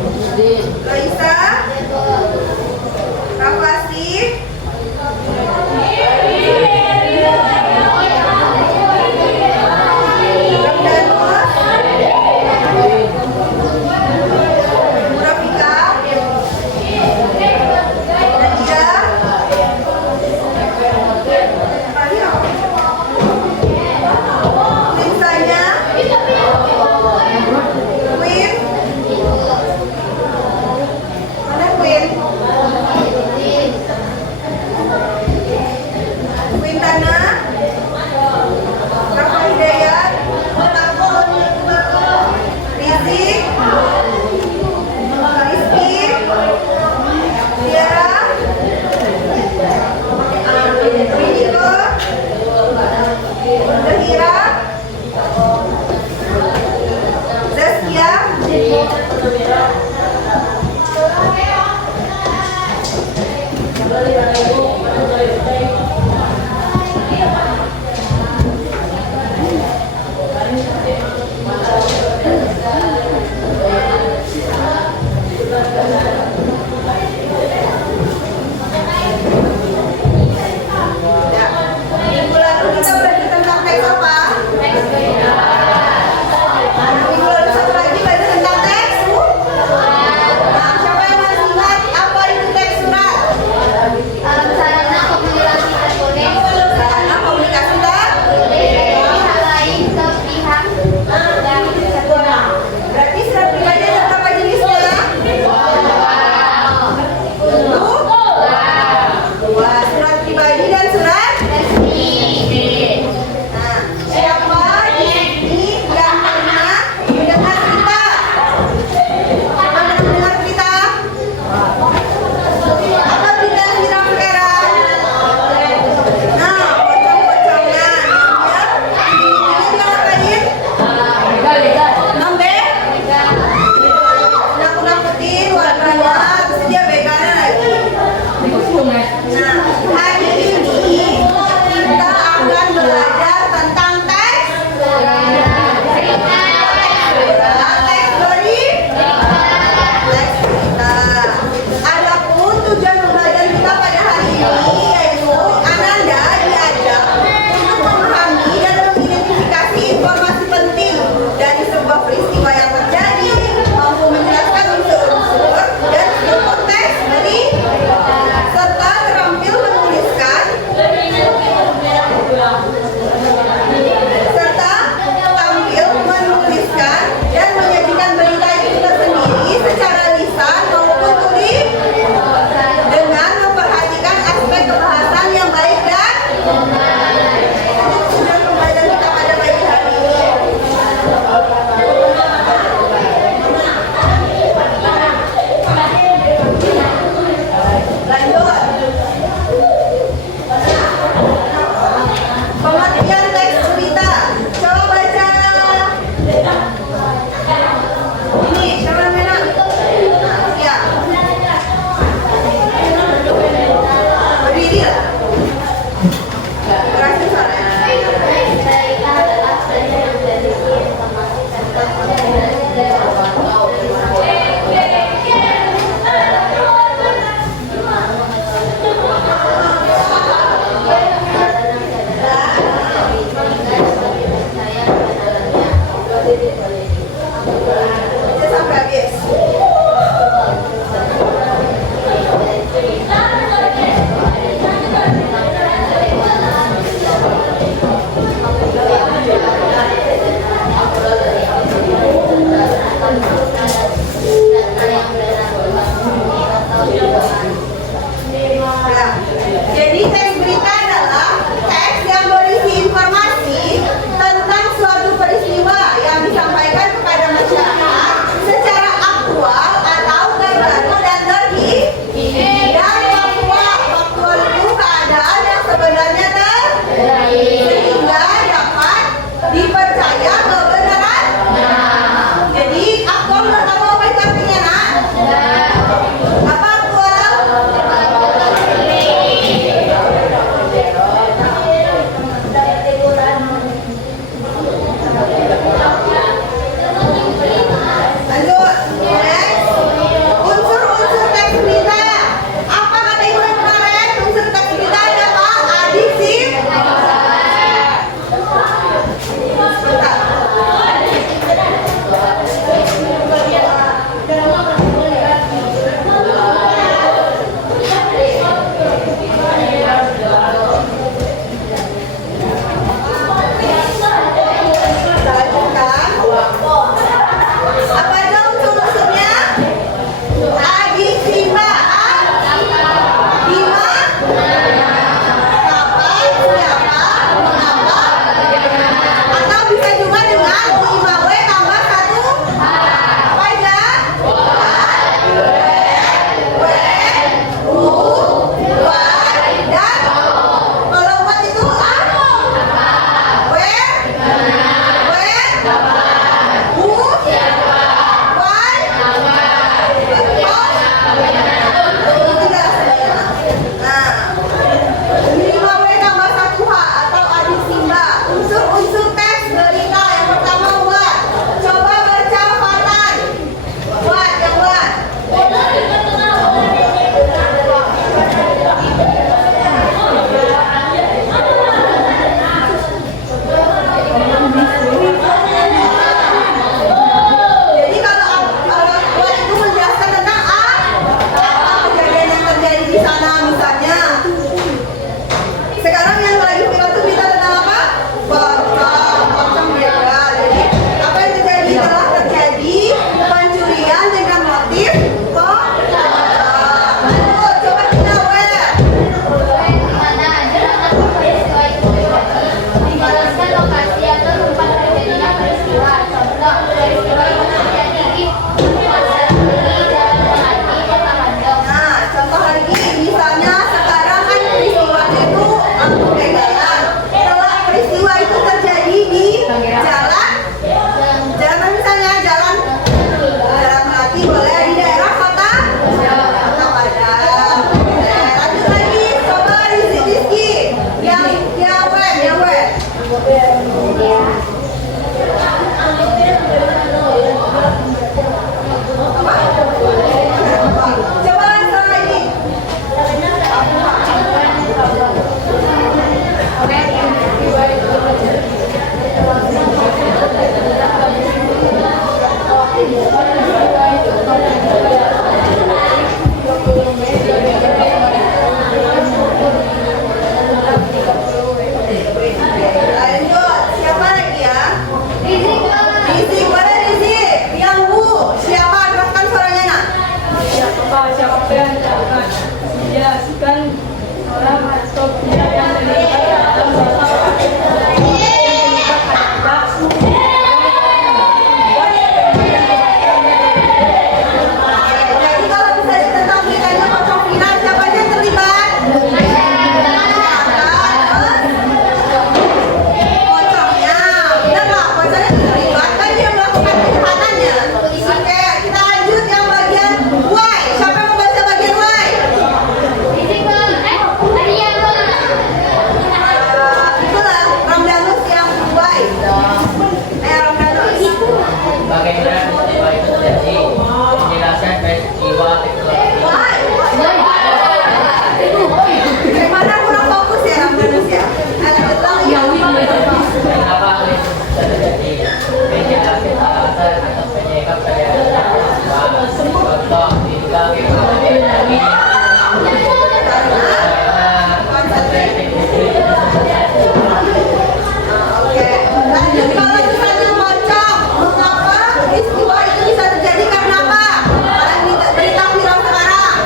Loisa, Rafasi, Ramdanus, Murafika, Nadia, Linsanya, Queen, mana Queen? Quintana, Rafa Hidayat, Rizik, Rizky, Tiara, Riniko, Zahira, Zaskia, minggu lalu kita belajar tentang teks apa? Minggu lalu satu lagi belajar tentang teks. Nah, siapa yang masih ingat apa itu teks surat? Saya Lanjut, siapa lagi ya? Rizik, mana Rizik? Yang Wu, siapa? Keluarkan suaranya nak. Siapa yang akan menjelaskan orang atau pihak yang terlibat dalam suatu Jadi kalau misalnya tentang beritanya pocong viral, siapa aja yang terlibat? Pocongnya, benar nggak? Pocongnya terlibat, kan dia melakukan kejahatannya. Oke, kita lanjut yang bagian Y. Siapa yang membaca bagian Y? Itulah Ramdanus yang Y. Ramdanus. Bagaimana peristiwa itu terjadi? Penjelasan peristiwa teknologi. Gimana kurang fokus ya Ramdanus ya? Ada betul ya? Kenapa hal itu bisa terjadi? Penjelasan alasan atau penyebab terjadinya peristiwa. Contoh, jika teknologi Oke. Lanjut kalau misalnya pocong, mengapa peristiwa itu bisa terjadi karena apa? Karena berita viral sekarang.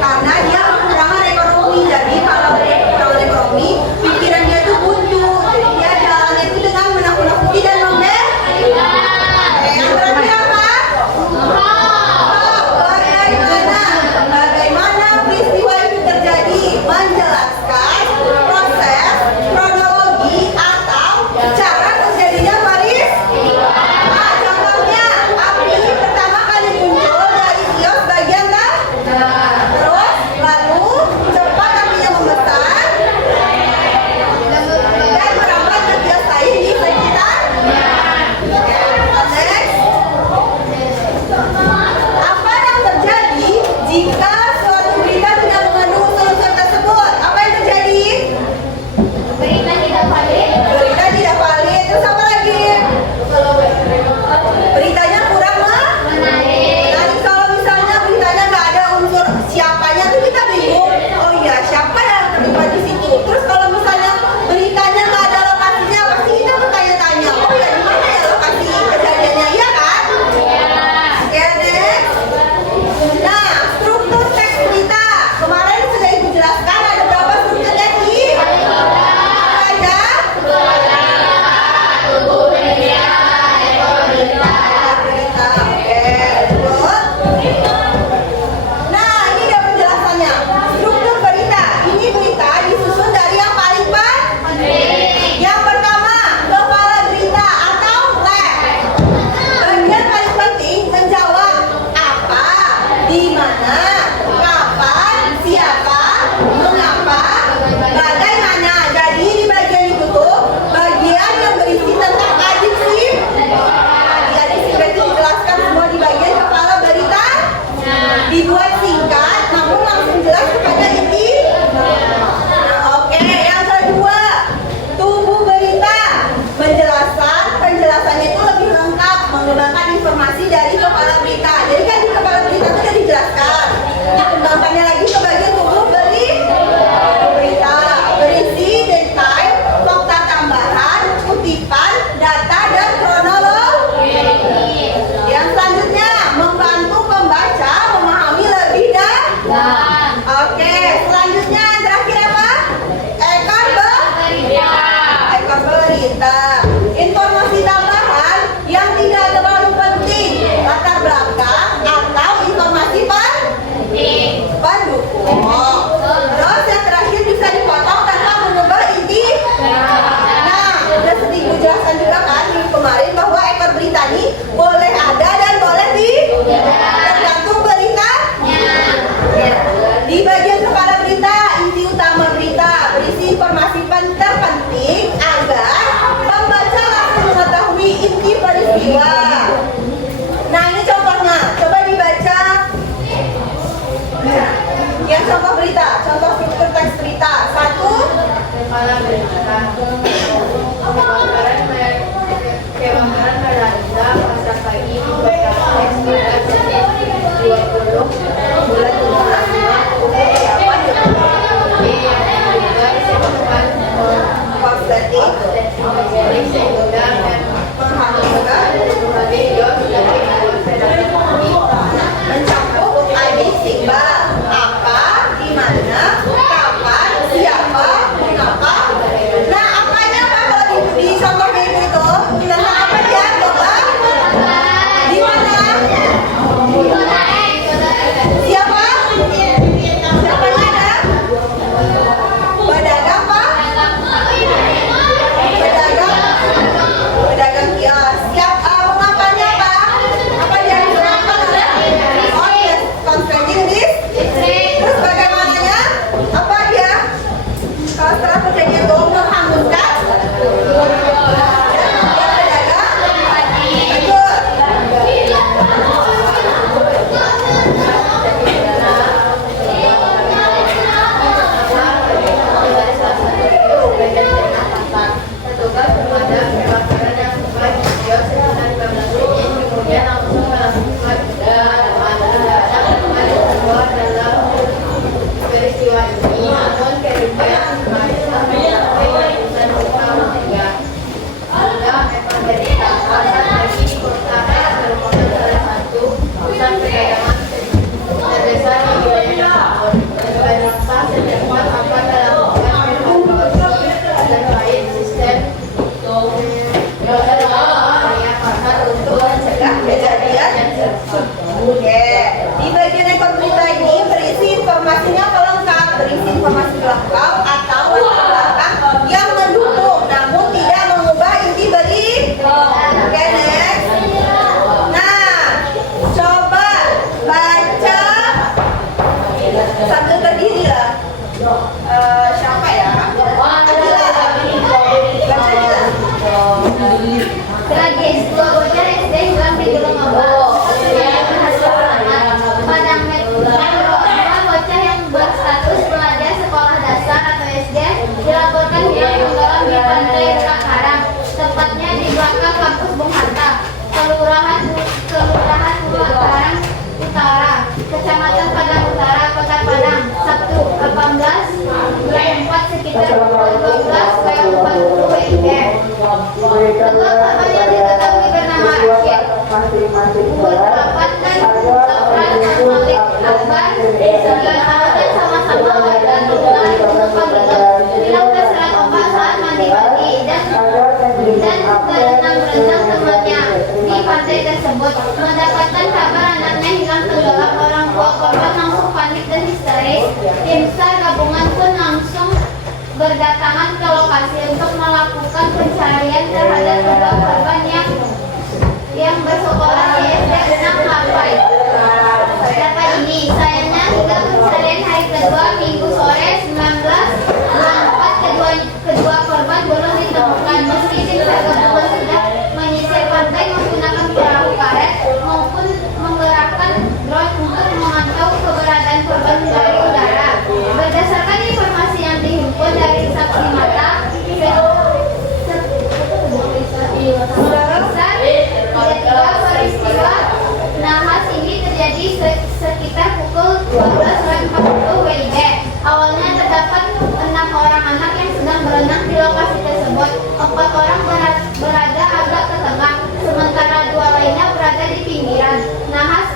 Karena dia kekurangan ekonomi. Jadi kalau dia kekurangan ekonomi, pikiran dia tuh buntu. Jadi dia jalannya itu dengan menakut-nakuti dan yang terakhir apa? Bagaimana peristiwa itu terjadi? Menjelaskan proses, kronologi, atau cara terjadinya peristiwa. Nah, contohnya, api pertama kali muncul dari kios bagian kanan. Terus, lalu cepat apinya membesar dan merambat ke kios lain di sekitar. Next. Apa yang terjadi jika suatu berita tidak mengandung unsur-unsur tersebut? Apa yang terjadi? Berita tidak valid. Terus apa lagi? Beritanya kurang menarik. Kalau misalnya beritanya nggak ada unsur siapanya tuh kita bingung. Oh iya, siapa yang terlibat di situ? Terus kalau misalnya beritanya nggak ada lokasinya, pasti kita bertanya-tanya. Oh iya, di mana ya lokasi kejadiannya? Iya kan? Oke, next. Nah, struktur teks berita. Kemarin sudah Ibu jelaskan ada berapa strukturnya sih? Apa aja? Berita. Oke, good. Nah, ini dia penjelasannya. Struktur berita. Ini berita disusun dari yang paling penting. Yang pertama, kepala berita atau flag. Bagian paling penting menjawab apa, di mana, kapan, siapa, mengapa, bagaimana. Jadi di bagian itu tuh bagian yang berisi tentang adiksi. Di adiksi itu dijelaskan semua di bagian kepala berita. Dibuat singkat, namun langsung jelas kepada inti. Oke, yang kedua, tubuh berita. Penjelasannya itu lebih lengkap, mengembangkan informasi dari kepala berita. Jadi kan di kepala berita itu sudah dijelaskan. Dikembangkannya lagi ke bagian tubuh berita. Berisi detail, fakta tambahan, kutipan, data, dan kronologi. Yang selanjutnya, membantu pembaca memahami lebih dalam. Oke, selanjutnya yang terakhir apa? Ekor berita. Informasi tambahan yang tidak terlalu penting, latar belakang atau informasi pendukung. Terus yang terakhir bisa dipotong tanpa mengubah inti. Nah, udah sedikit Ibu jelaskan juga kan di kemarin bahwa ekor berita ini boleh ada dan boleh tergantung beritanya. Di bagian kepala berita, inti utama berita berisi informasi terpenting agar pembaca langsung mengetahui inti peristiwa. Nah, ini contohnya. Coba dibaca. Yang contoh berita, contoh struktur teks berita. Satu. kepala berita. Kepala berita Anda Selasa pagi diberitakan pada Senin 20 bulan 5 untuk siapa B yang diduga disebabkan Prostatik majelis sehingga menghamilkan video sudah dibuat pada kami mencakup adik simbal apa, di mana, kapan, siapa, kenapa. Nah, apanya Pak kalau di contohnya itu? Tentang apa dia? Coba. Di mana? Siapa? Siapanya ada? Pedagang Pak? Pedagang kios. Siap, mengapanya Pak? Apa dia digunakan oleh? Oh yes, constraining this. Terus bagaimananya? Apa dia? Kalau strateginya itu menghanguskan. petugas pemadam kebakaran yang sempat video sekitar 15 menit kemudian langsung melakukan penyelamatan keluar dalam peristiwa ini. Namun kerugian masih mencapai ratusan juta rupiah. Ada Evangelista pasar lagi di kota merupakan salah satu pusat perdagangan terbesar di wilayah tersebut. Evangelista sejumlah apa dalam terkait sistem area pasar untuk mencegah Kejadian. Oke. Di bagian ekor berita ini berisi informasinya lengkap, berisi informasi lengkap atau latar belakang yang mendukung namun tidak mengubah inti berita. Oke, next. Nah, coba baca sambil berdiri lah. Siapa ya? Adila. Baca Adila. Tragis, dua bocah SD hilang di Gunung Ombak. Berhasil selamat. Padang Metro, bocah yang berstatus pelajar sekolah dasar atau SD dilaporkan hilang tenggelam di pantai Takarang, tepatnya di belakang kampus Bung Hatta, Kelurahan Karang Utara, Kecamatan Padang Utara, Kota Padang, Sabtu 18/4 sekitar pukul 12:40 WIB. Kedua korban yang diketahui bernama Arsyid, umur 8 dan Tauran Malik Akbar, 9 tahun dan sama-sama warga Tujuan Gunung Pagelaran, hilang terseret ombak saat mandi-mandi dan berenang temannya di pantai tersebut. Mendapatkan kabar anaknya hilang tenggelam, orang tua korban langsung panik dan histeris. Tim SAR gabungan pun langsung berdatangan ke lokasi untuk melakukan pencarian terhadap kedua korban yang bersekolah di SD 6 Hapai. Data ini sayangnya hingga pencarian hari kedua Minggu sore 19/4 kedua korban belum ditemukan. Meski tim gabungan sudah menyisir pantai menggunakan perahu karet maupun menggerakkan drone untuk memantau keberadaan korban dari udara. Berdasarkan informasi yang dihimpun dari saksi mata, tiga peristiwa nahas ini terjadi sekitar pukul 12:40 WIB. Awalnya terdapat 6 orang anak yang sedang berenang di lokasi tersebut. 4 orang berada agak ke tengah, sementara 2 lainnya berada di pinggiran. Nahas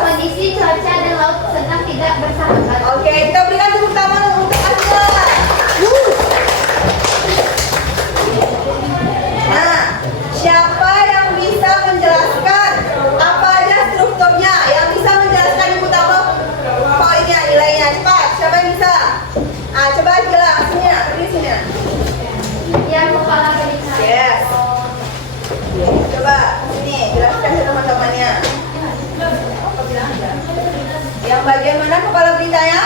kondisi cuaca dan laut sedang tidak bersahabat. Oke, kita berikan tepuk tangan untuk Adila. Nah, siapa yang bisa menjelaskan apa aja strukturnya? Yang bisa menjelaskan ibu tahu poinnya, nilainya cepat. Siapa yang bisa? Coba Adila, sini, di sini. Yang kepala berita. Yes. Coba sini jelaskan ke teman-temannya. Yang bagian mana kepala beritanya?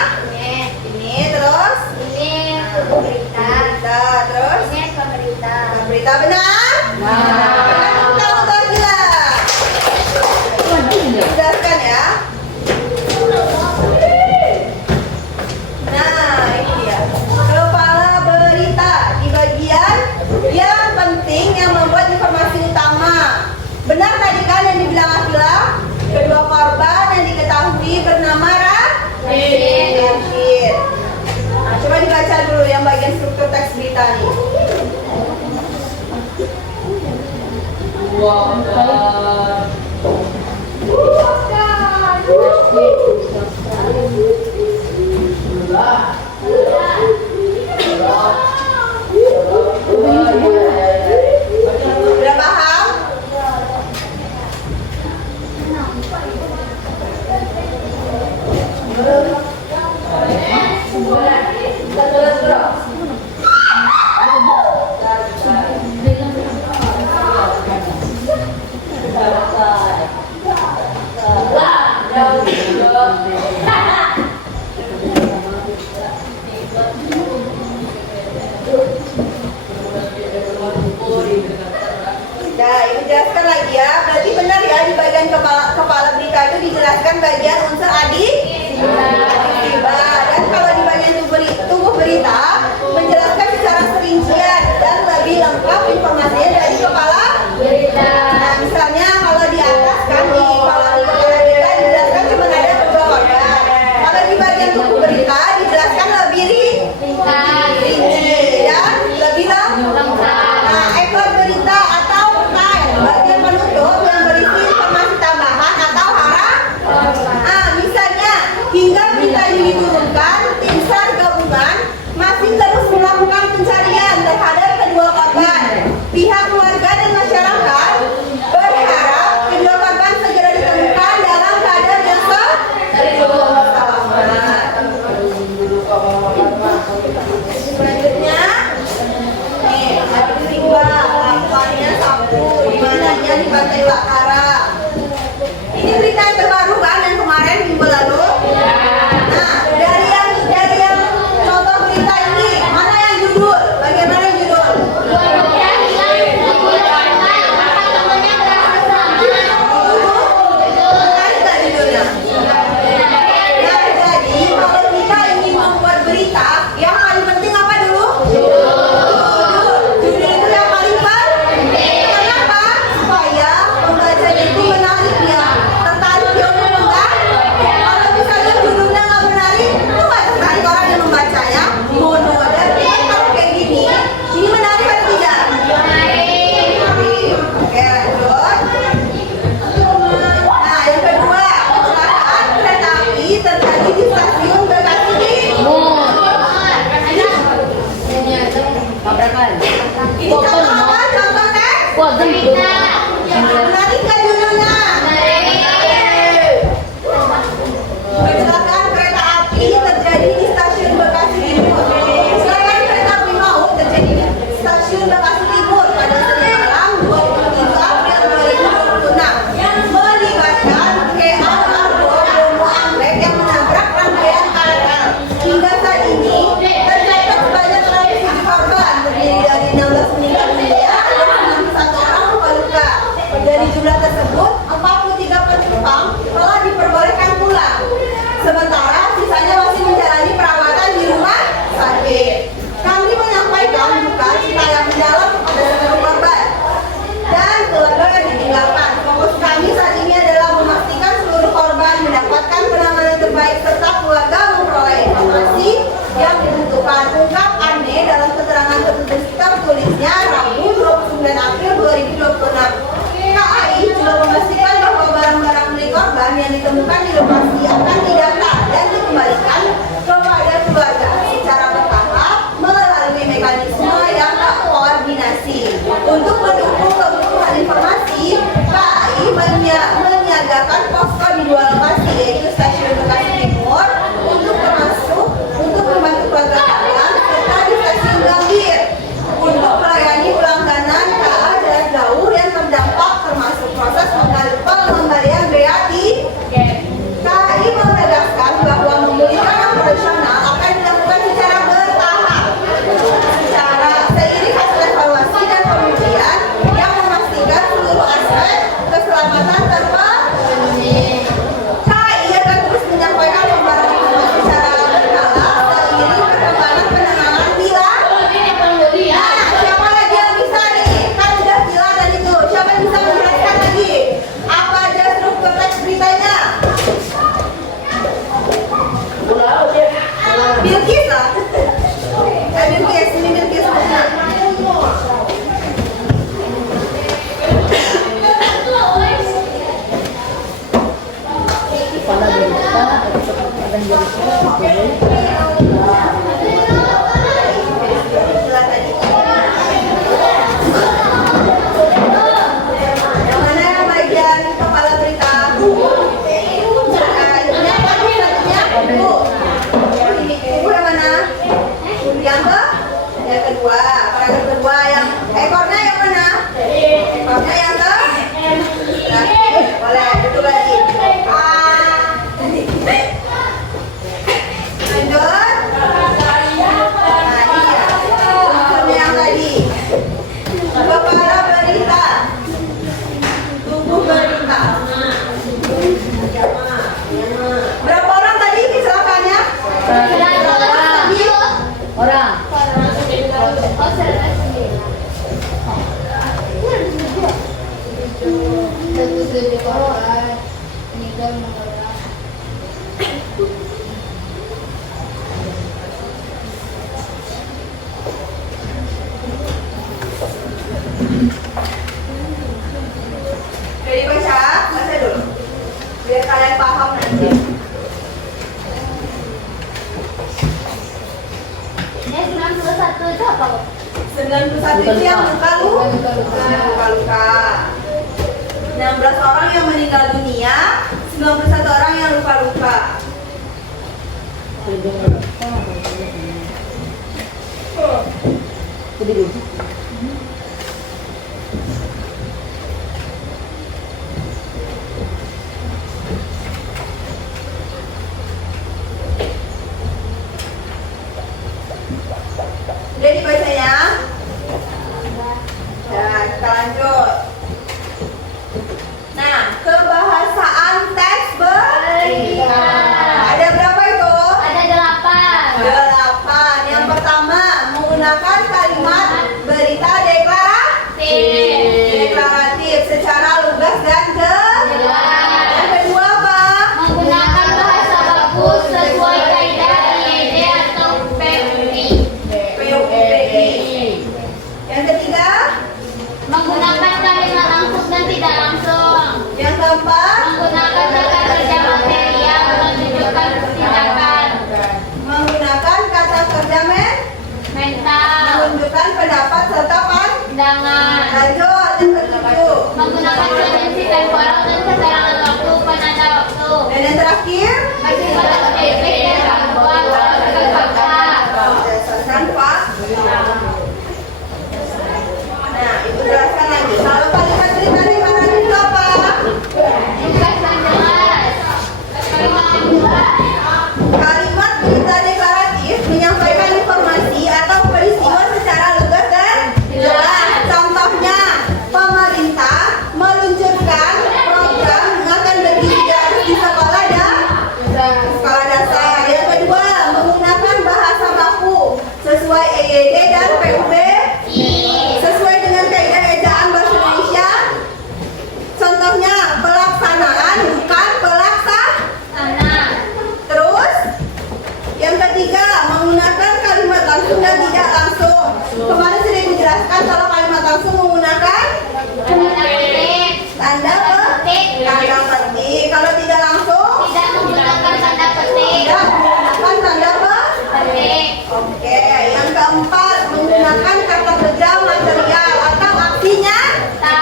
Ini terus. Ini berita. Berita terus. Ini berita. Berita benar? Kamu tahu jelas. Jelaskan ya. Nah, ini dia. Kepala berita di bagian yang penting yang membuat informasi utama. Udah paham? Nah, ibu jelaskan lagi ya. Berarti benar ya di bagian kepala berita itu dijelaskan bagian unsur aditiba. Dan kalau di bagian tubuh berita menjelaskan secara serincian dan lebih lengkap informasinya dari kepala berita. Nah, misalnya kalau di atas kan di kepala berita dijelaskan cuma ada kedua korban. Kalau di bagian tubuh berita dijelaskan lebih rinci dan lebih lengkap. Nah, ekor berita atau bagian penutup yang berisi informasi tambahan atau misalnya hingga berita ini diturunkan, tim SAR gabungan masih terus melakukan pencarian terhadap kedua korban. Pihak keluarga dan masyarakat berharap kedua korban segera ditemukan dalam keadaan yang selamat. Selanjutnya, nih ada rimba, lampanya sapu, di mananya di Pantai Lakara. Ini berita yang terbaru kan yang kemarin minggu lalu. Nah, dari yang contoh berita ini mana yang judul? Bagaimana yang judul? Menarik nggak judulnya? Nah, jadi kalau kita ingin membuat berita, yang paling penting apa dulu? Judul itu yang paling penting. Kenapa? Supaya pembacanya itu menarik ya, tertarik dia untuk membaca. Kalau misalnya judulnya nggak menarik, itu nggak tertarik orang yang membacanya. Mono. Dan kalau kayak gini, ini menarik atau tidak? Menarik. Oke, lanjut. Nah, yang kedua, kecelakaan kereta api terjadi di stasiun Bekasi Timur. Ini contoh apa? Contoh teks? Menarik nggak judulnya? Kecelakaan kereta api terjadi di stasiun Bekasi Timur. Kecelakaan kereta api maut terjadi di stasiun Bekasi Timur pada Senin malam 27 April 2026 melibatkan KA Argo Bromo Anggrek yang menabrak rangkaian KRL. Hingga saat ini tercatat sebanyak 107 korban terdiri dari 16 meninggal dunia dan 91 orang luka-luka. Dari jumlah tersebut 43 penumpang telah diperbolehkan pulang, sementara sisanya masih menjalani perawatan di rumah sakit. Kami menyampaikan duka cita yang mendalam kepada seluruh korban dan keluarga yang ditinggalkan. Fokus kami saat ini adalah memastikan seluruh korban mendapatkan penanganan terbaik serta keluarga memperoleh informasi yang dibutuhkan. Ungkap Ane dalam keterangan tertulisnya Rabu 29 April 2026. KAI juga memastikan bahwa barang-barang milik korban yang ditemukan di lokasi akan didata dan dikembalikan kepada keluarga secara bertahap melalui mekanisme yang terkoordinasi. Untuk mendukung kebutuhan informasi, KAI menyiagakan posko di dua lokasi, yaitu stasiun Bekasi Timur untuk membantu keluarga korban serta di stasiun Gambir untuk melayani pelangganan KA jarak jauh yang terdampak termasuk proses pengembalian bea tiket. KAI menegaskan bahwa memulihkan operasional akan dilakukan secara bertahap, seiring hasil evaluasi dan pengujian yang memastikan seluruh aspek keselamatan siapa? 91 itu yang luka-luka. 16 orang yang meninggal dunia, 91 orang yang luka-luka. Udah dibacanya? Nah, kita lanjut. Nah, kebahasaan teks berita. Ada berapa itu? Ada 8. 8. Yang pertama, menggunakan kalimat berita deklaratif secara lugas dan jelas. Yang kedua apa? Menggunakan bahasa bagus sesuai kaidah IED atau PUI. PUPI. Yang ketiga, Menggunakan kalimat langsung dan tidak langsung. yang keempat, Menggunakan kata kerja material menunjukkan tindakan menggunakan kata kerja mental, menunjukkan pendapat serta pandangan. lanjut. Yang ketujuh, Menggunakan presensi temporal dan keterangan waktu penanda waktu. dan yang terakhir, Bersifat objektif dan faktual berdasarkan fakta. berdasarkan fakta. Nah, ibu jelaskan lagi. Kalau kalimat berita deklaratif itu apa? Lugas dan jelas. Kalimat berita deklaratif menyampaikan informasi atau peristiwa secara lugas dan jelas. Contohnya, pemerintah meluncurkan program makan bergizi gratis di sekolah dasar. Yang kedua, menggunakan bahasa baku sesuai EYD dan PUBI sesuai dengan kaidah ejaan bahasa Indonesia. Contohnya, pelaksanaan bukan pelaksana. Terus, yang ketiga, menggunakan kalimat langsung dan tidak langsung. Kemarin sudah dijelaskan kalau kalimat langsung menggunakan tanda petik. Kalau tidak langsung, Tidak menggunakan tanda petik. tidak menggunakan tanda petik. Petik. Oke, yang keempat, menggunakan kata kerja material atau aksi nyata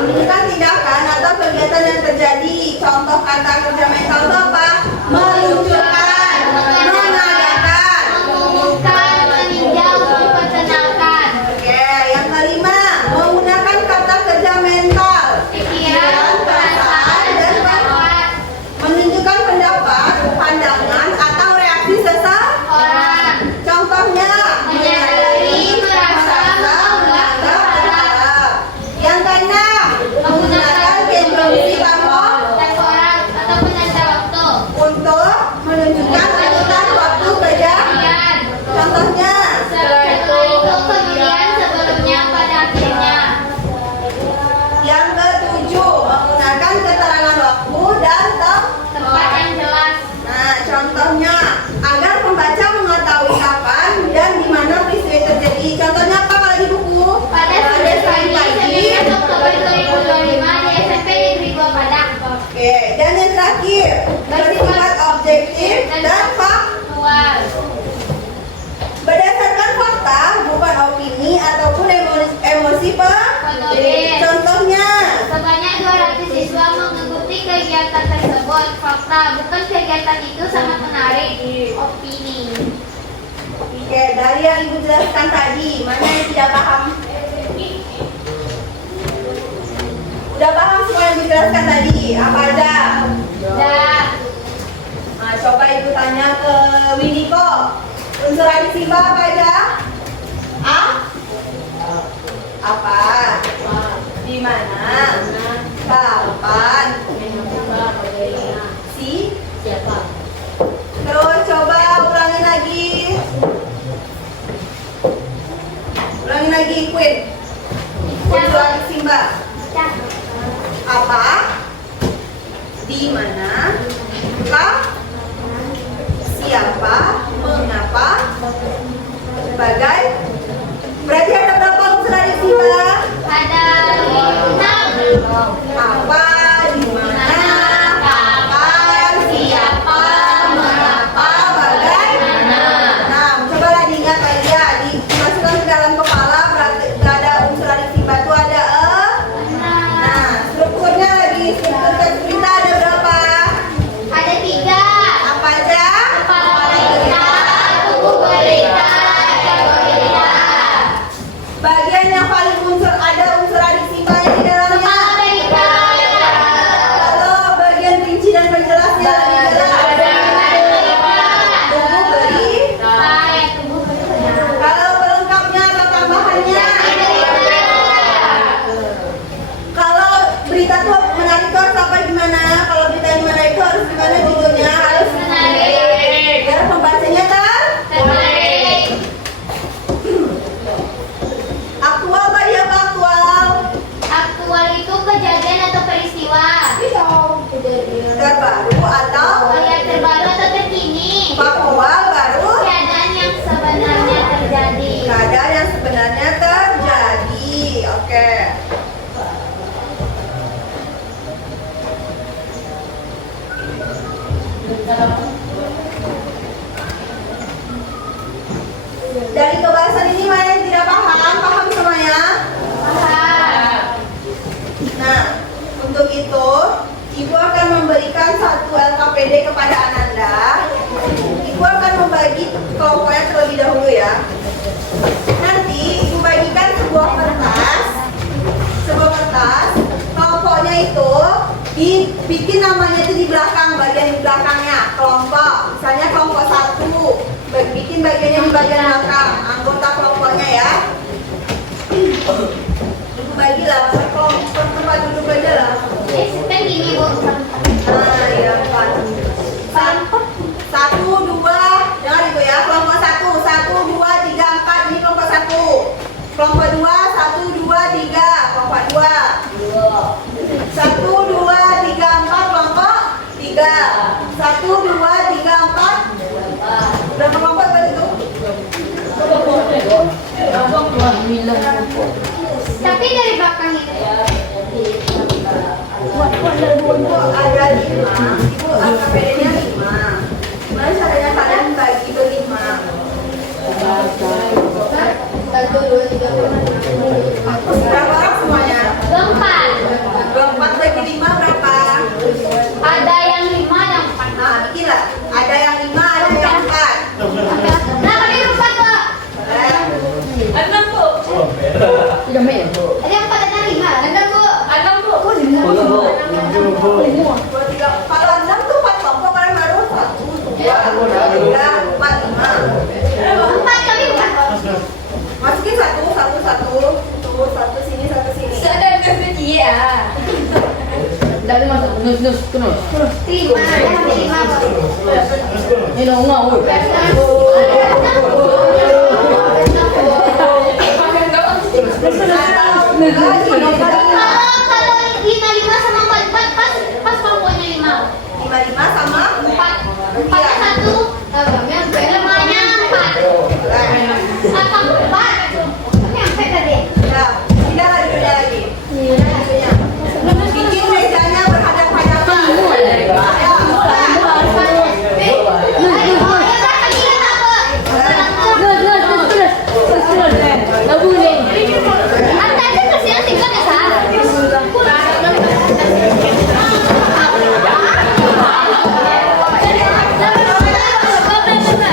menunjukkan tindakan atau kegiatan yang terjadi. Contoh kata kerja mental itu apa? Meluncurkan, mengadakan. Mengumumkan, meninjau, memperkenalkan. Oke, yang kelima, menggunakan kata kerja mental, Pikiran, perasaan, dan pendapat menunjukkan pendapat, pandangan, atau reaksi seseorang. Contohnya, menyadari, merasa, menganggap, berharap. Yang keenam, menggunakan konvensi temporal atau penanda waktu. untuk menunjukkan urutan waktu kerja. Kemudian, Contohnya, setelah itu, kemudian, sebelumnya, pada akhirnya. yang ketujuh, menggunakan keterangan waktu dan Tempat yang jelas. Nah, contohnya agar pembaca mengetahui kapan dan di mana peristiwa terjadi. Contohnya apa kalau di buku? Pada 9 Oktober 2025 di SMP Negeri 2 Padang. Oke, dan yang terakhir, bersifat objektif dan Faktual. berdasarkan fakta, bukan opini ataupun emosi Penulis. Contohnya, Sebanyak 200 siswa mengikuti kegiatan tersebut. Fakta, bukan kegiatan itu sangat menarik. Opini. oke, dari yang ibu jelaskan tadi, mana yang tidak paham? Udah paham semua yang dijelaskan tadi? Apa aja? Dan Nah, coba ibu tanya ke Winiko. Unsur adisiba apa aja? A? Apa? Di mana? Kapan? Si? siapa? Terus coba ulangin lagi. Ulangin lagi Queen. Unsur adisiba. Apa? Di mana? Siapa? Mengapa? Sebagai? Berarti ada berapa unsur adisiba? Ada 6. Apa? Di mana? Dari kebahasan ini mana yang tidak paham? Paham semuanya? Nah, untuk itu Ibu akan memberikan satu LKPD kepada Ananda. Ibu akan membagi kelompoknya terlebih dahulu ya. Nanti Ibu bagikan sebuah kertas. Kelompoknya itu dibikin namanya itu di belakang, bagian di belakangnya kelompok. Misalnya kelompok 1, bikin bagiannya di bagian belakang, anggota kelompoknya ya. Ibu bagilah per kelompok, tempat duduk aja lah. Kan gini Bu. Nah, ya, 1, 2, dengar Ibu ya, kelompok 1, 1, 2, 3, 4, ini kelompok 1. Kelompok 2, 1, 2, 3, kelompok 2. 1, 2, 3, 4, kelompok 3. 1, 2, 3, 4. Berapa kelompok itu? Tapi dari belakang itu. Ibu ada 5, Ibu LKPD-nya 5. Gimana caranya kalian bagi berlima? 1, 2, 3, 4. Berapa orang semuanya? 4. 4 bagi 5 berapa? Ada yang 5, yang 4. Nah, bikinlah. Ada yang 5, ada yang 4. Nah, kami 4 Pak. Enam Bu. Ada yang 4 ada 5. Ada Bu. Enam Bu. Kalau 6 tuh 4 kelompok kan baru 1, 2, 3, 4, 5. 4 kami 4. Masukin 1, tuh 1 sini, 1 sini. Sadar kecil ya. Dari masuk nus kunus. 5. Ada 5 Pak. Ini ngomong. Kalau 5 sama 4 pas kelompoknya 5. 5 sama 4. 4-nya 1. Lemahnya 4. 1 4. Nyampe tadi. ya, tidak lagi duduknya lagi. Duduknya. Bikin mejanya berhadap-hadapan. Ya, Ada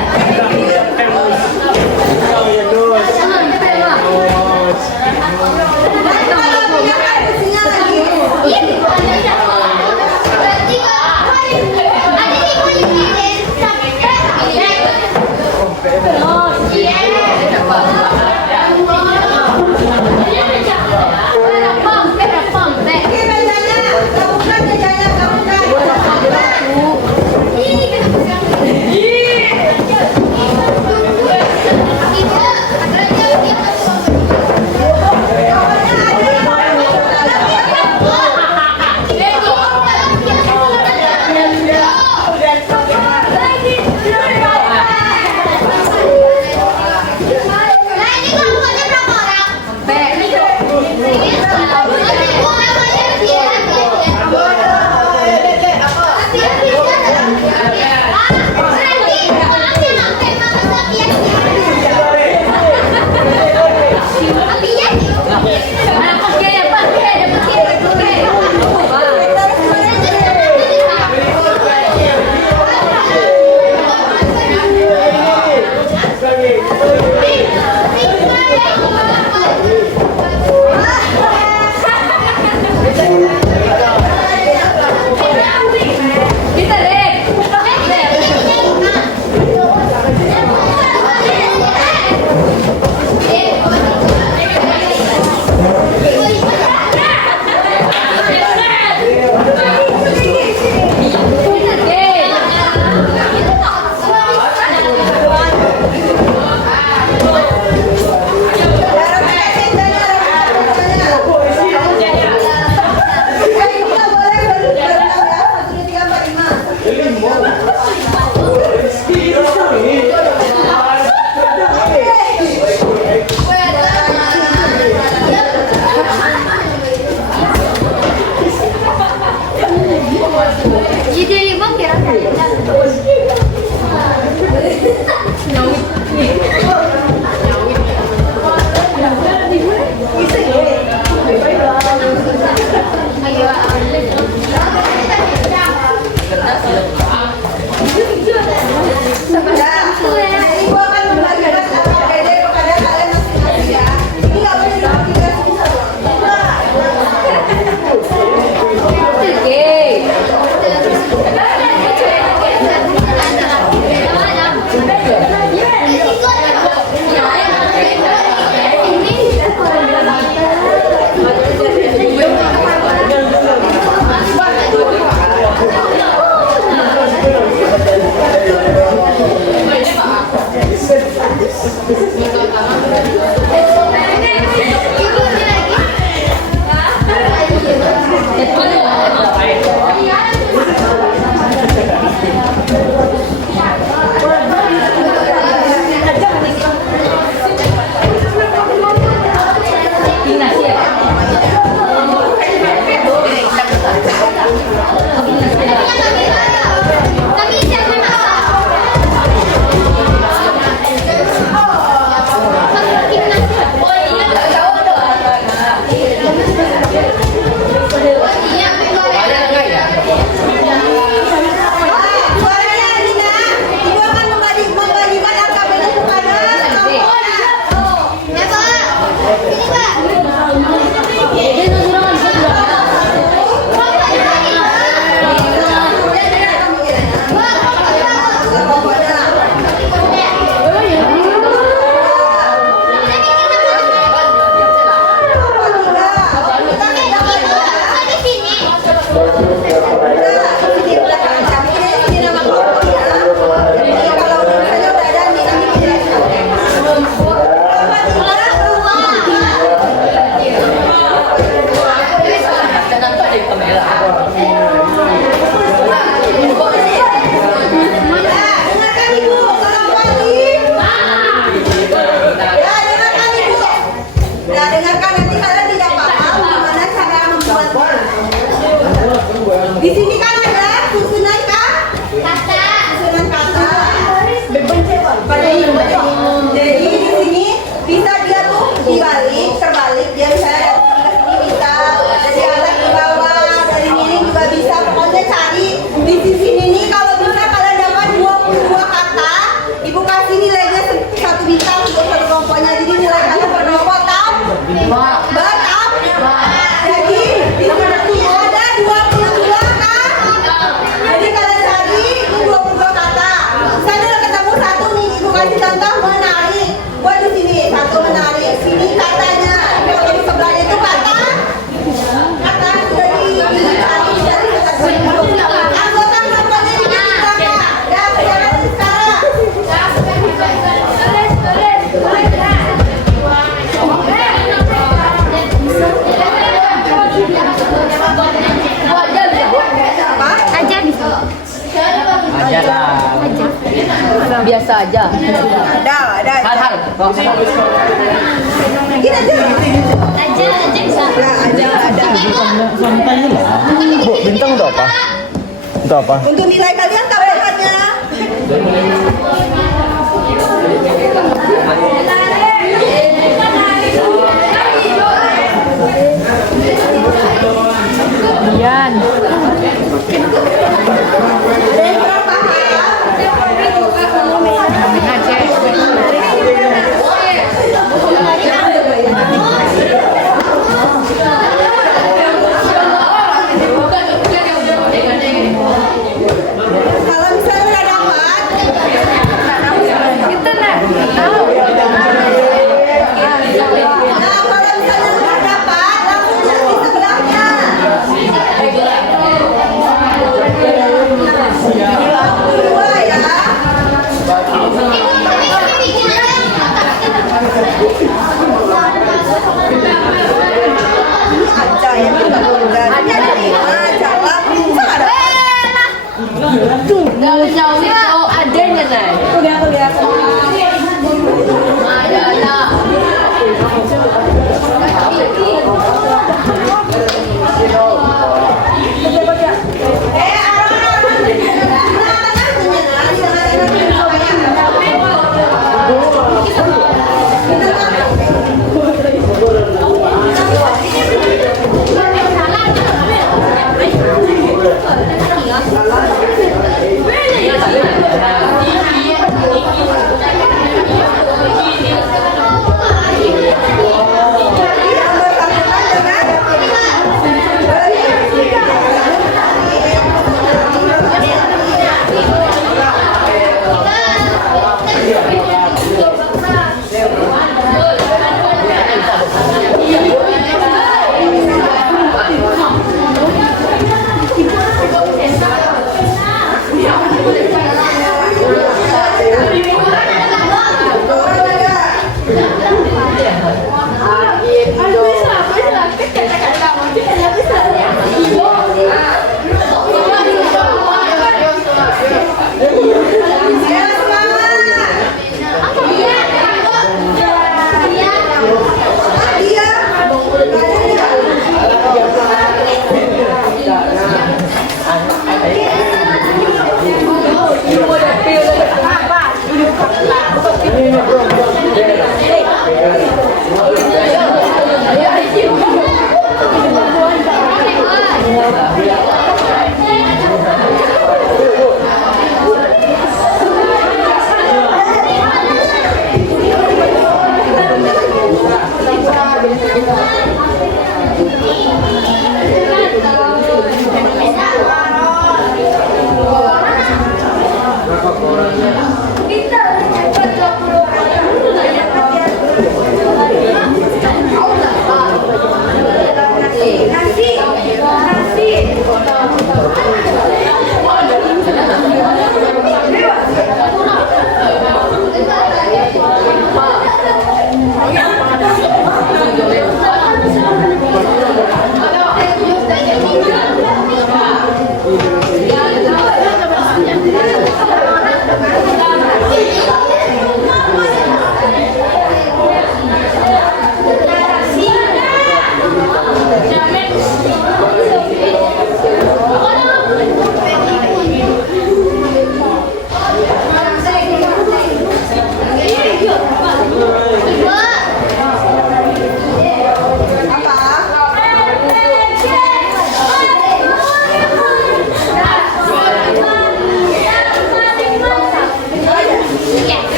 Di sini kan ada susunan Kata. susunan kata. Jadi di sini bisa dia tuh dibalik, terbalik, dia bisa dari sini bisa, dari atas ke bawah, dari miring juga bisa. Pokoknya cari di sisi ini kalau bisa kalian dapat 22 kata, ibu kasih nilainya 1 bintang untuk satu kelompoknya. Jadi nilai kalian per kelompok bertambah. Jadi di sini ada 22 kan? Jadi kalian cari ini 22 kata. Saya udah ketemu satu nih, ibu kasih contoh menarik. Buat di sini satu menarik. Sini katanya. Kalau di sebelahnya itu kata sudah dicari dari anggota kelompoknya ini juga. Dan jangan sekarang. Apa? Aja lah. Biasa aja. Ada. Hal-hal. Gini aja. Aja bisa. Ya, ada. Santai lah. Bu, bintang untuk apa? Untuk apa? Untuk nilai kalian tambahannya. Ian. Ada yang kurang paham? Kalau misalnya udah dapat, nah kalau misalnya udah dapat, langsung lihat di sebelahnya. 22 ya. Ini aja ya, kita udah ada 5 jalan, bisa nggak dapat? Jauh-jauh itu adanya nih. Kuliah.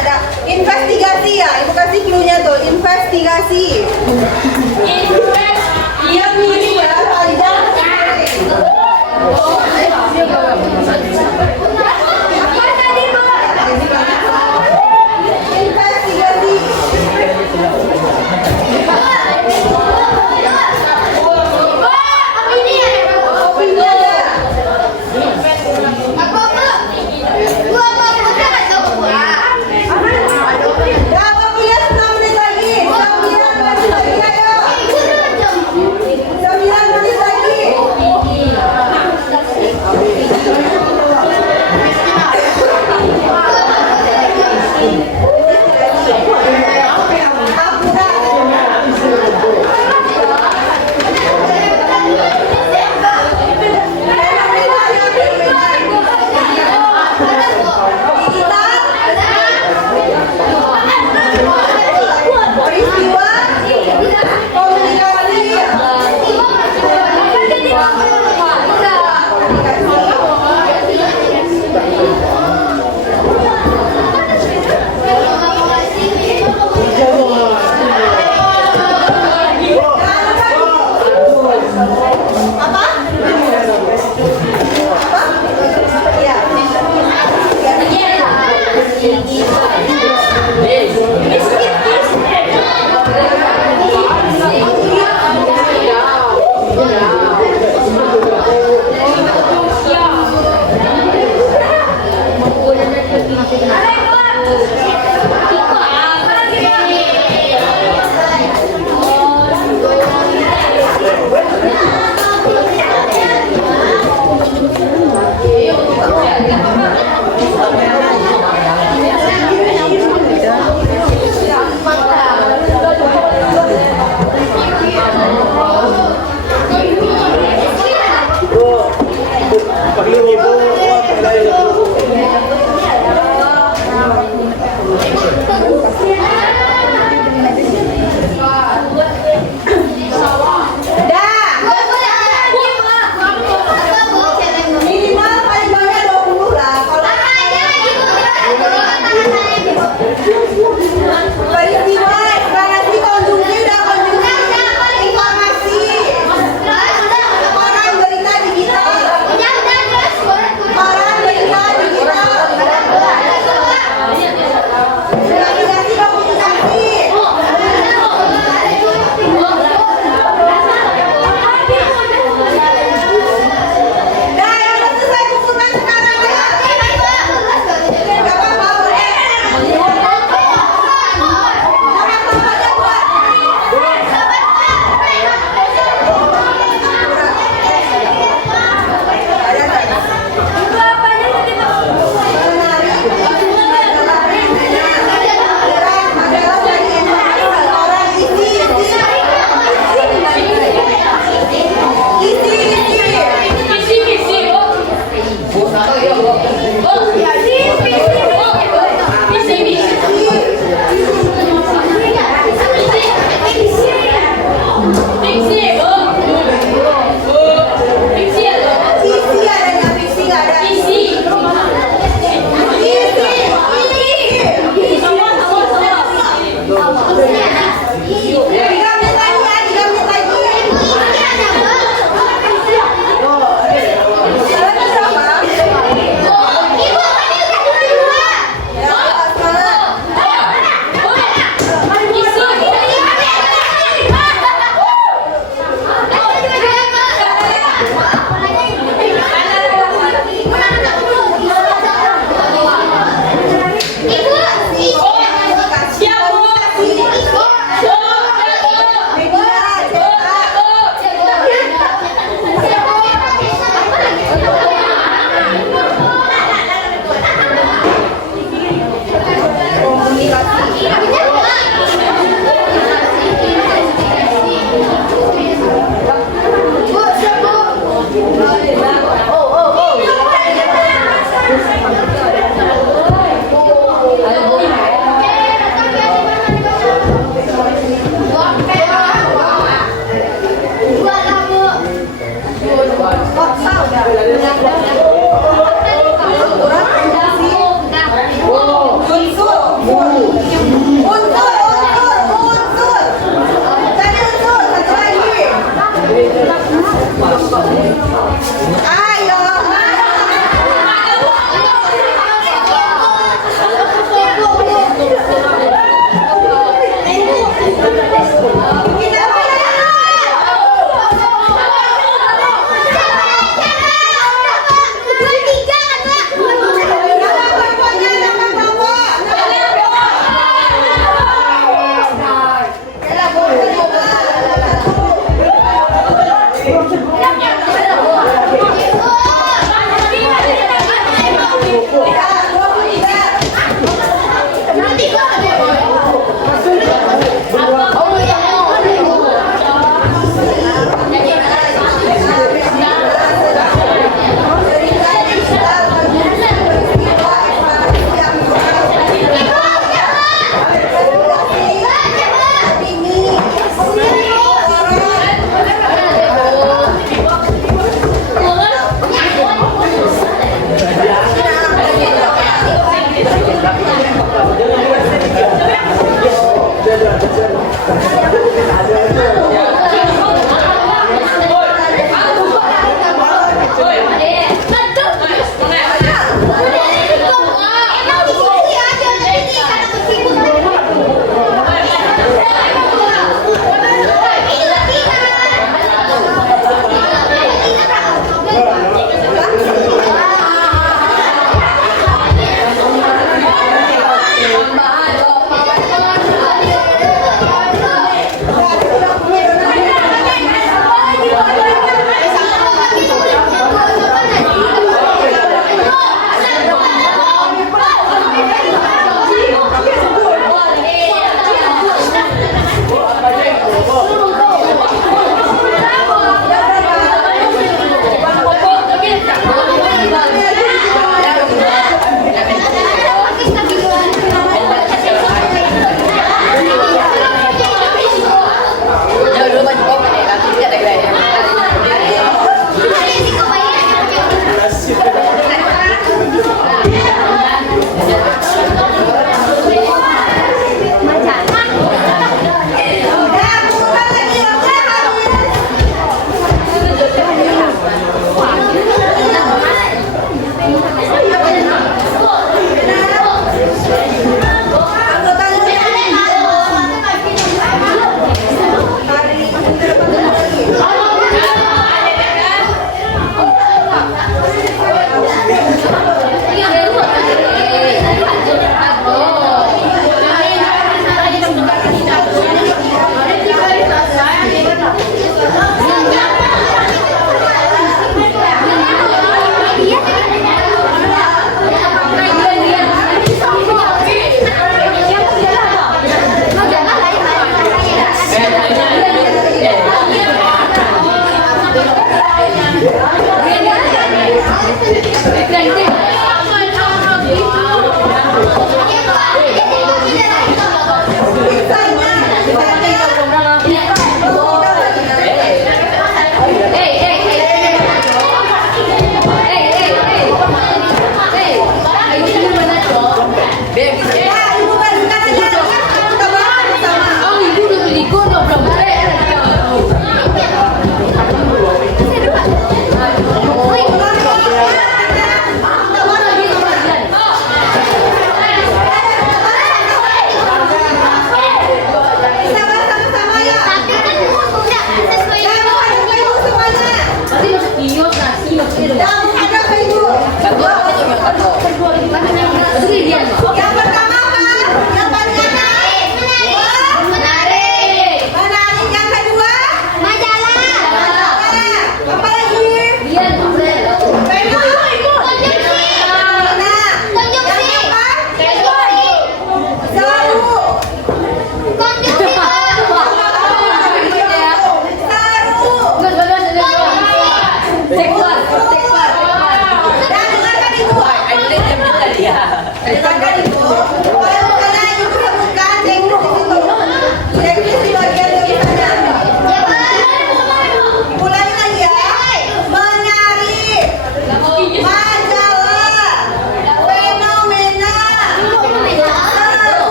Ada investigasi ya, ibu kasih clue-nya tuh, investigasi. Yang ini ya, ada. Investigasi. Opini ada. Ya, waktunya 6 menit lagi. 9 menit lagi, ayo. 9 menit lagi.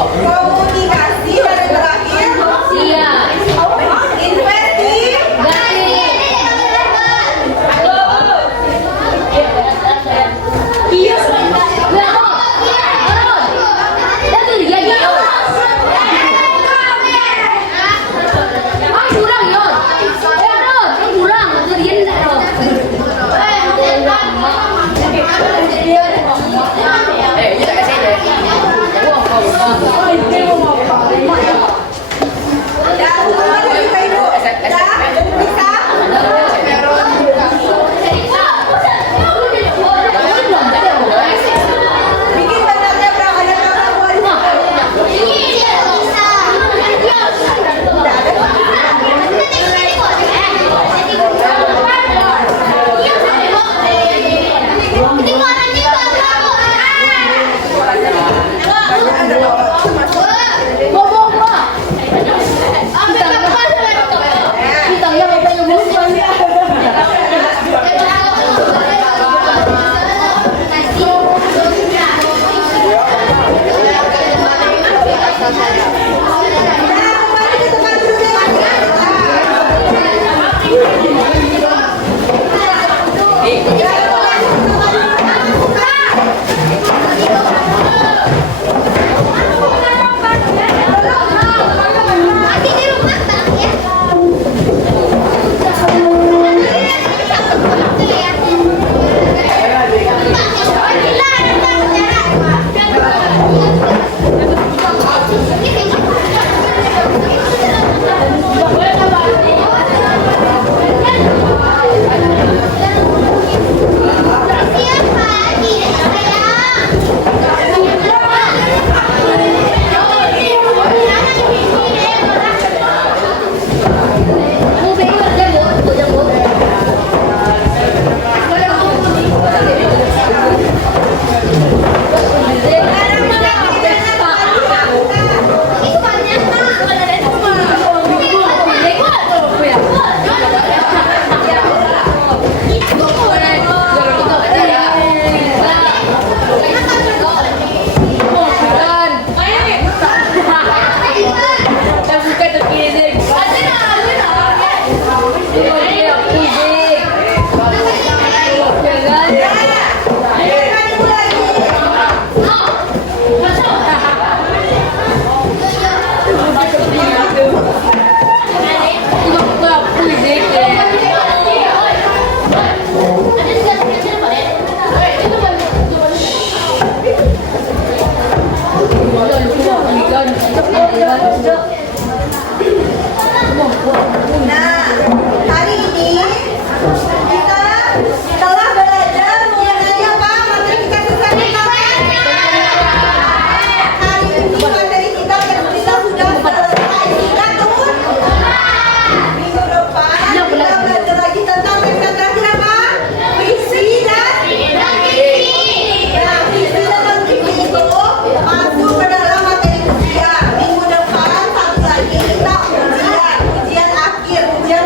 Komunikasi dan yang terakhir bikin benarnya berapa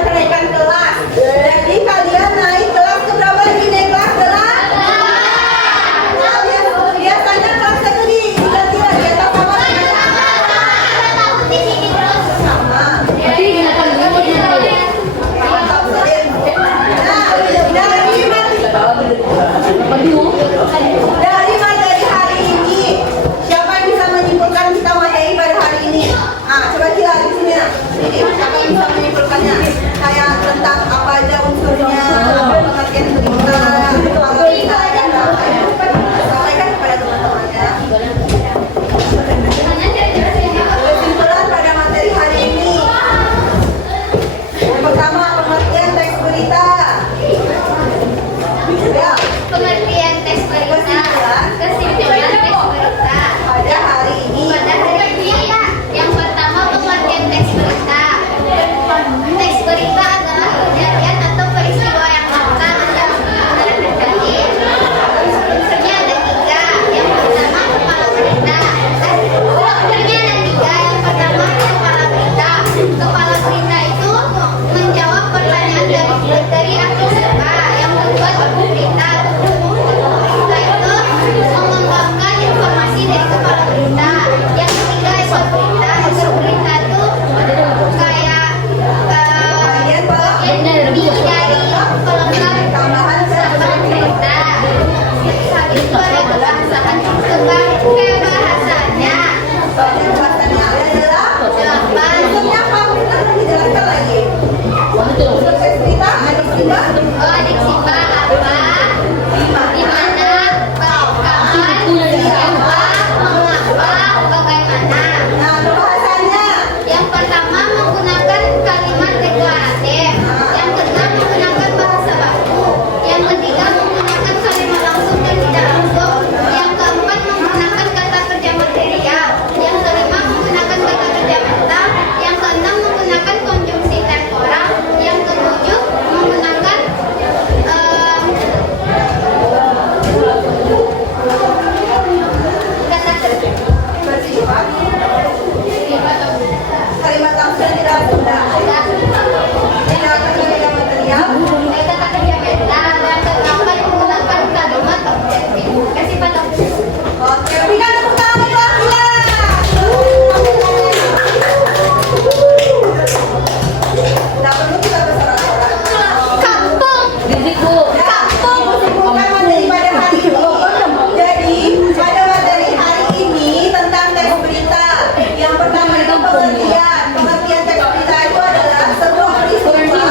Pengertian teks berita itu adalah sebuah peristiwa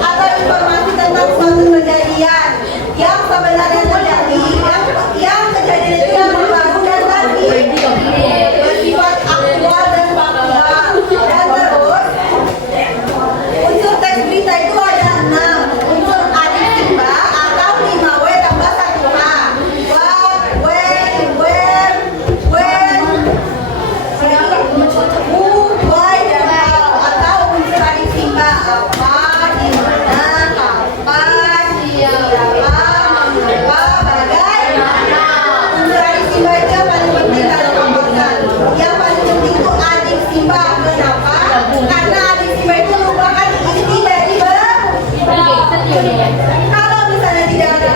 atau informasi tentang suatu kejadian yang sebenarnya terjadi, yang kejadian itu yang baru dan tadi bersifat aktual dan faktual. Dan terus unsur teks berita itu ada 6 unsur adjektiva atau 5W tambah 1H. What, when, where, who, why, dan how. Atau unsur adjektiva apa, di mana, kapan, siapa, mengapa, bagaimana. Unsur adjektiva itu yang paling penting dalam pembahasan. Yang paling penting itu adjektiva. Kenapa? Karena adjektiva itu merupakan inti dari kalau misalnya tidak ada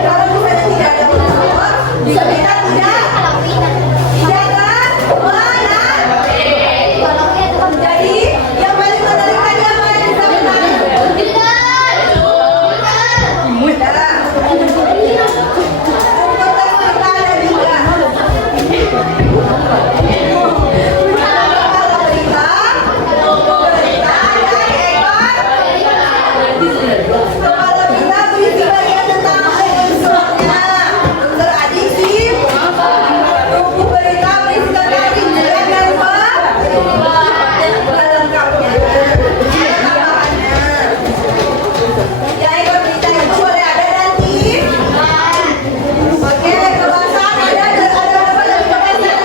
kalau misalnya tidak ada unsur, kita tidak mana. Jadi yang paling menarik tadi apa yang bisa menarik? Kepala kita berisi bagian tentang unsurnya. Unsur adjektif, buku berita berisi tentang rincian dan pelengkapnya. Tambahannya. Yang ekor berita itu boleh ada nanti. Oke, kebangsaan ada apa lagi kebangsaan?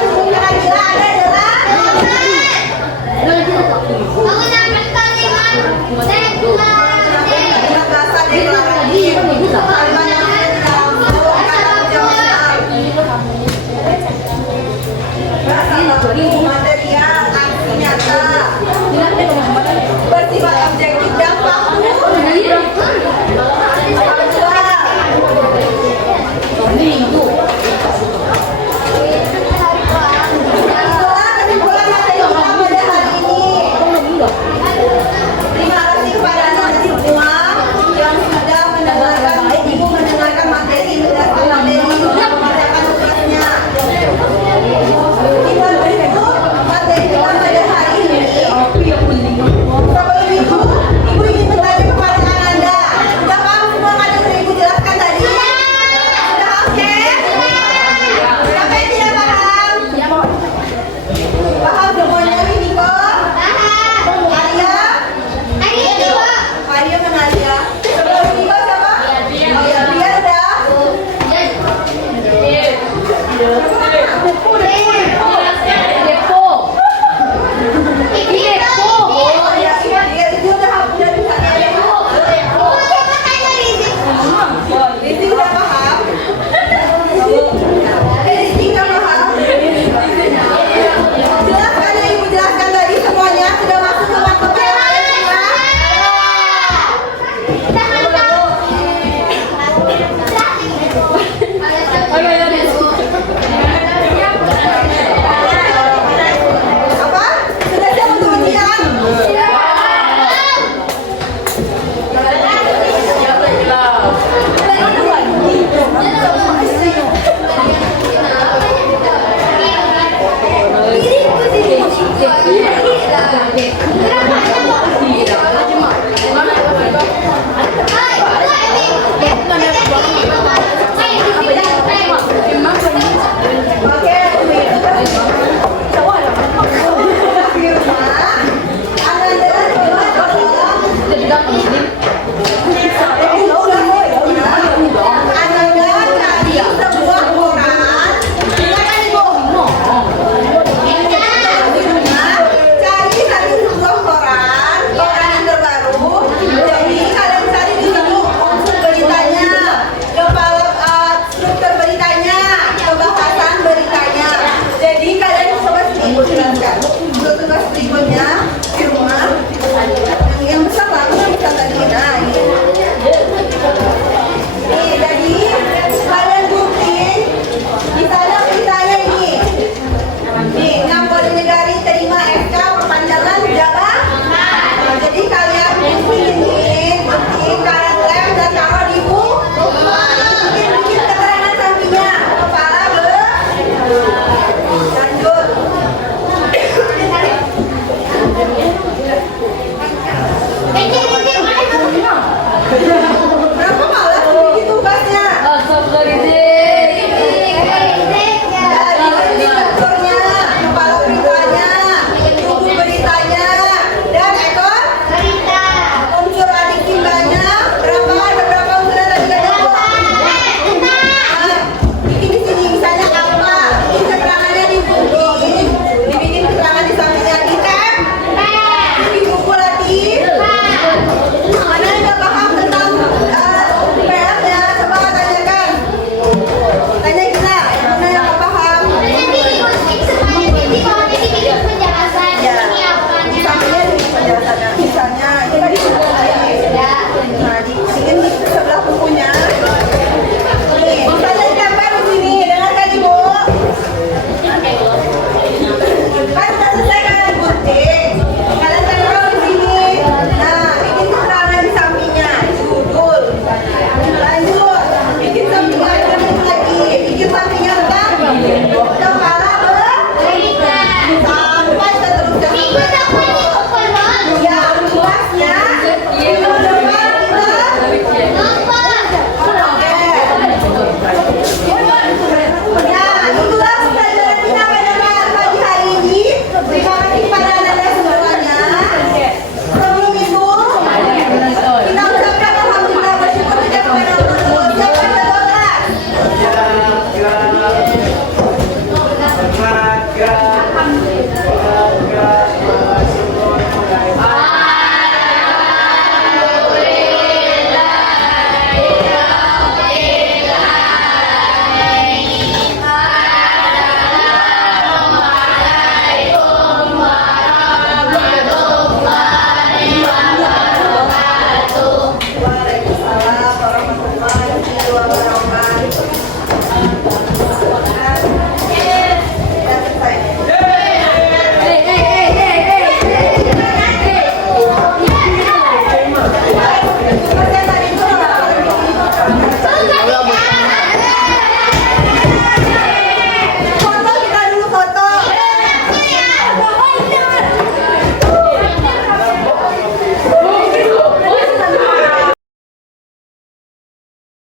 Kira-kira ada adalah bahasa deklarasi. Kalimat yang bahasa baku, materi